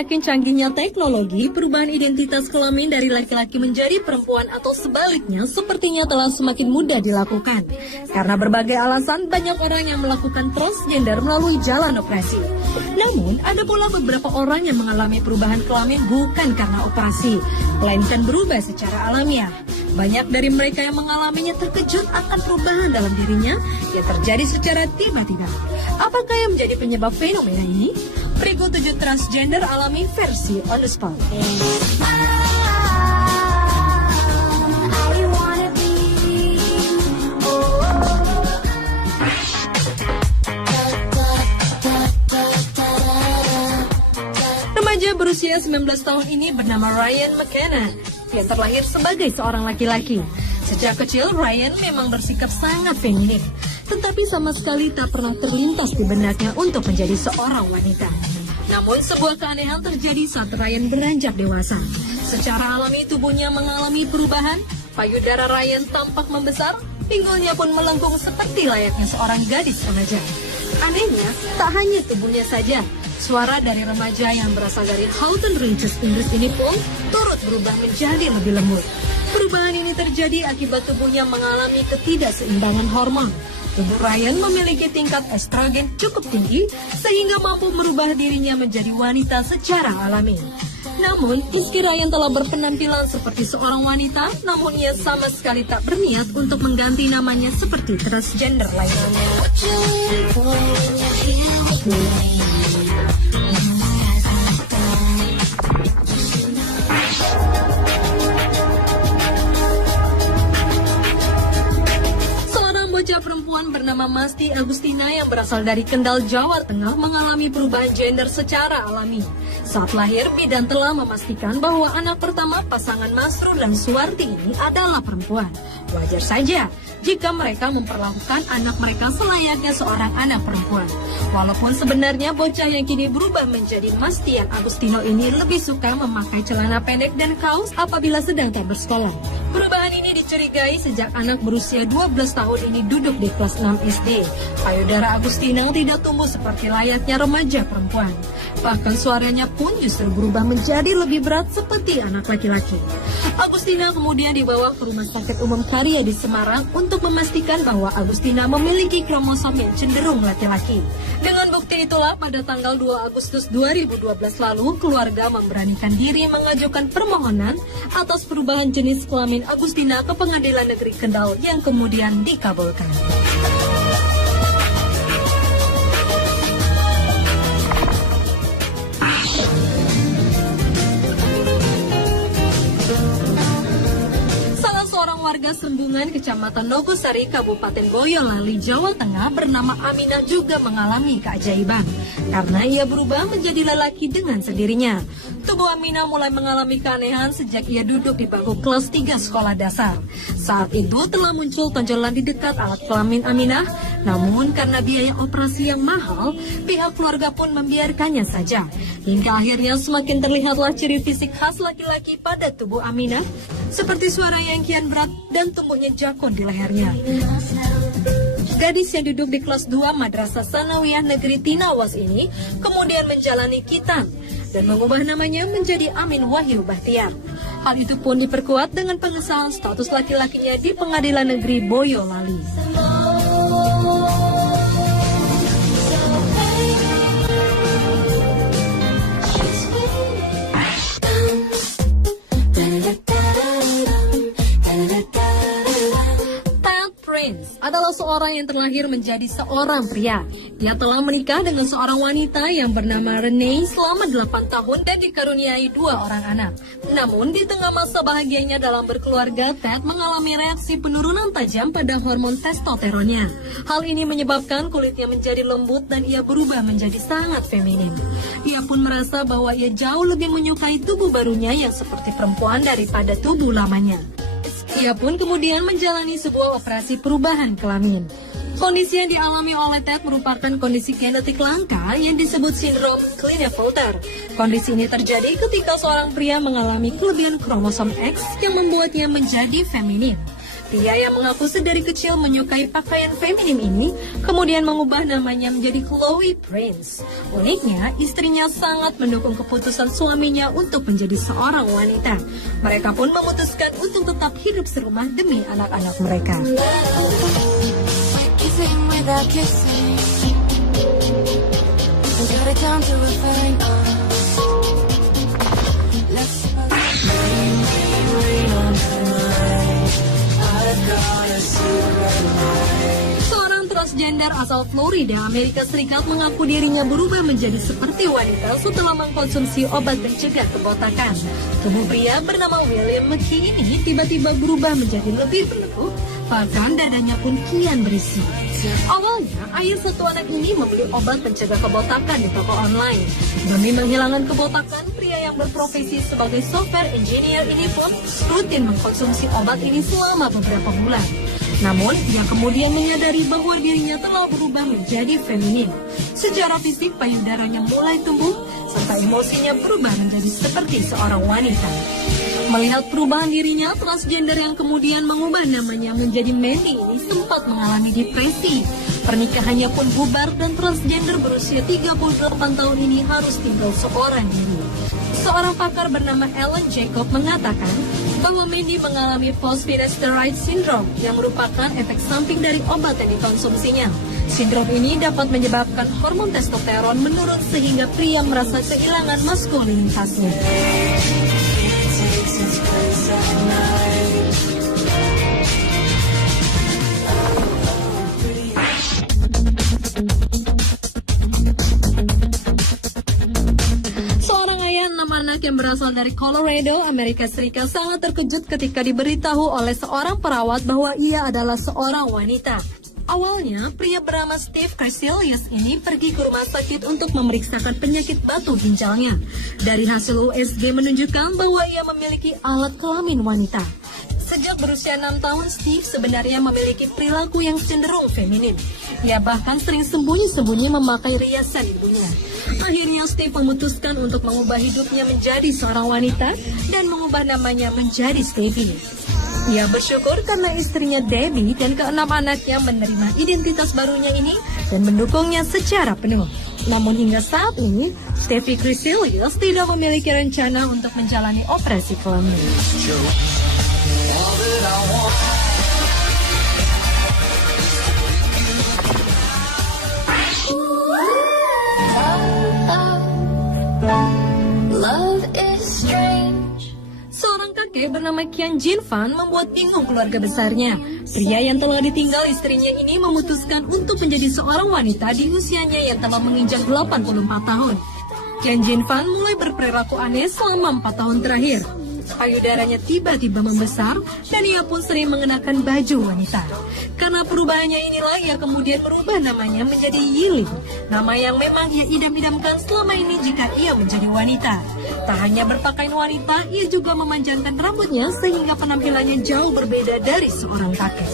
semakin canggihnya teknologi, perubahan identitas kelamin dari laki-laki menjadi perempuan atau sebaliknya sepertinya telah semakin mudah dilakukan. Karena berbagai alasan, banyak orang yang melakukan transgender melalui jalan operasi. Namun, ada pula beberapa orang yang mengalami perubahan kelamin bukan karena operasi, melainkan berubah secara alamiah. Banyak dari mereka yang mengalaminya terkejut akan perubahan dalam dirinya yang terjadi secara tiba-tiba. Apakah yang menjadi penyebab fenomena ini? Berikut 7 transgender alami versi On The Spot. Remaja berusia 19 tahun ini bernama Ryan McKenna yang terlahir sebagai seorang laki-laki. Sejak kecil, Ryan memang bersikap sangat feminim, tetapi sama sekali tak pernah terlintas di benaknya untuk menjadi seorang wanita. Namun, sebuah keanehan terjadi saat Ryan beranjak dewasa. Secara alami, tubuhnya mengalami perubahan, payudara Ryan tampak membesar, pinggulnya pun melengkung seperti layaknya seorang gadis remaja. Anehnya, tak hanya tubuhnya saja, suara dari remaja yang berasal dari Houghton Ranges, Inggris ini pun turut berubah menjadi lebih lembut. Perubahan ini terjadi akibat tubuhnya mengalami ketidakseimbangan hormon. Tubuh Ryan memiliki tingkat estrogen cukup tinggi sehingga mampu merubah dirinya menjadi wanita secara alami. Namun, meski Ryan telah berpenampilan seperti seorang wanita, namun ia sama sekali tak berniat untuk mengganti namanya seperti transgender lainnya. Bocah perempuan bernama Masti Agustina yang berasal dari Kendal, Jawa Tengah mengalami perubahan gender secara alami. Saat lahir, bidan telah memastikan bahwa anak pertama pasangan Masrur dan Suwarti ini adalah perempuan. Wajar saja jika mereka memperlakukan anak mereka selayaknya seorang anak perempuan. Walaupun sebenarnya bocah yang kini berubah menjadi Mastian Agustino ini lebih suka memakai celana pendek dan kaos apabila sedang tak bersekolah. Perubahan ini dicurigai sejak anak berusia 12 tahun ini duduk di kelas 6 SD. Payudara Agustina tidak tumbuh seperti layaknya remaja perempuan. Bahkan suaranya pun justru berubah menjadi lebih berat seperti anak laki-laki. Agustina kemudian dibawa ke Rumah Sakit Umum Karya di Semarang untuk memastikan bahwa Agustina memiliki kromosom yang cenderung laki-laki. Dengan bukti itulah pada tanggal 2 Agustus 2012 lalu, keluarga memberanikan diri mengajukan permohonan atas perubahan jenis kelamin Agustina ke Pengadilan Negeri Kendal yang kemudian dikabulkan. Warga Sembungan, Kecamatan Nogosari, Kabupaten Boyolali, Jawa Tengah bernama Aminah juga mengalami keajaiban karena ia berubah menjadi lelaki dengan sendirinya. Tubuh Aminah mulai mengalami keanehan sejak ia duduk di bangku kelas 3 sekolah dasar. Saat itu telah muncul tonjolan di dekat alat kelamin Aminah, namun karena biaya operasi yang mahal, pihak keluarga pun membiarkannya saja. Hingga akhirnya semakin terlihatlah ciri fisik khas laki-laki pada tubuh Aminah, seperti suara yang kian berat dan tumbuhnya jakun di lehernya. Gadis yang duduk di kelas 2 Madrasah Sanawiyah Negeri Tinawas ini kemudian menjalani khitan dan mengubah namanya menjadi Amin Wahyu Bahtiar. Hal itu pun diperkuat dengan pengesahan status laki-lakinya di Pengadilan Negeri Boyolali. Adalah seorang yang terlahir menjadi seorang pria. Dia telah menikah dengan seorang wanita yang bernama Renee selama 8 tahun dan dikaruniai 2 orang anak. Namun di tengah masa bahagianya dalam berkeluarga, Ted mengalami reaksi penurunan tajam pada hormon testosteronnya. Hal ini menyebabkan kulitnya menjadi lembut dan ia berubah menjadi sangat feminim. Ia pun merasa bahwa ia jauh lebih menyukai tubuh barunya yang seperti perempuan daripada tubuh lamanya. Ia pun kemudian menjalani sebuah operasi perubahan kelamin. Kondisi yang dialami oleh Ted merupakan kondisi genetik langka yang disebut sindrom Klinefelter. Kondisi ini terjadi ketika seorang pria mengalami kelebihan kromosom X yang membuatnya menjadi feminin. Pria yang mengaku sedari kecil menyukai pakaian feminim ini kemudian mengubah namanya menjadi Chloe Prince. Uniknya, istrinya sangat mendukung keputusan suaminya untuk menjadi seorang wanita. Mereka pun memutuskan untuk tetap hidup serumah demi anak-anak mereka. Seorang transgender asal Florida, Amerika Serikat mengaku dirinya berubah menjadi seperti wanita setelah mengkonsumsi obat pencegah kebotakan. Tubuh pria bernama William McKee ini tiba-tiba berubah menjadi lebih berlebuk, bahkan dadanya pun kian berisi. Awalnya, ayah satu anak ini membeli obat pencegah kebotakan di toko online. Demi menghilangkan kebotakan, pria yang berprofesi sebagai software engineer ini pun rutin mengkonsumsi obat ini selama beberapa bulan. Namun, ia kemudian menyadari bahwa dirinya telah berubah menjadi feminin. Secara fisik, payudaranya mulai tumbuh, serta emosinya berubah menjadi seperti seorang wanita. Melihat perubahan dirinya, transgender yang kemudian mengubah namanya menjadi Mandy ini sempat mengalami depresi. Pernikahannya pun bubar dan transgender berusia 38 tahun ini harus tinggal seorang diri. Seorang pakar bernama Alan Jacob mengatakan bahwa Mandy mengalami post-finasteride syndrome yang merupakan efek samping dari obat yang dikonsumsinya. Sindrom ini dapat menyebabkan hormon testosteron menurun sehingga pria merasa kehilangan maskulinitasnya. Seorang ayah 6 anak yang berasal dari Colorado, Amerika Serikat sangat terkejut ketika diberitahu oleh seorang perawat bahwa ia adalah seorang wanita. Awalnya, pria bernama Steve Crescelius ini pergi ke rumah sakit untuk memeriksakan penyakit batu ginjalnya. Dari hasil USG menunjukkan bahwa ia memiliki alat kelamin wanita. Sejak berusia 6 tahun, Steve sebenarnya memiliki perilaku yang cenderung feminin. Ia bahkan sering sembunyi-sembunyi memakai riasan ibunya. Akhirnya Steve memutuskan untuk mengubah hidupnya menjadi seorang wanita dan mengubah namanya menjadi Stevie. Ia bersyukur karena istrinya Debbie dan ke-6 anaknya menerima identitas barunya ini dan mendukungnya secara penuh. Namun hingga saat ini, Stevie Crescelius tidak memiliki rencana untuk menjalani operasi kelamin. Seorang kakek bernama Kian Jin Fan membuat bingung keluarga besarnya. Pria yang telah ditinggal istrinya ini memutuskan untuk menjadi seorang wanita di usianya yang telah menginjak 84 tahun. Kian Jin Fan mulai berperilaku aneh selama 4 tahun terakhir. Payudaranya tiba-tiba membesar dan ia pun sering mengenakan baju wanita. Karena perubahannya inilah ia kemudian berubah namanya menjadi Yiling, nama yang memang ia idam-idamkan selama ini jika ia menjadi wanita. Tak hanya berpakaian wanita, ia juga memanjangkan rambutnya sehingga penampilannya jauh berbeda dari seorang kakek.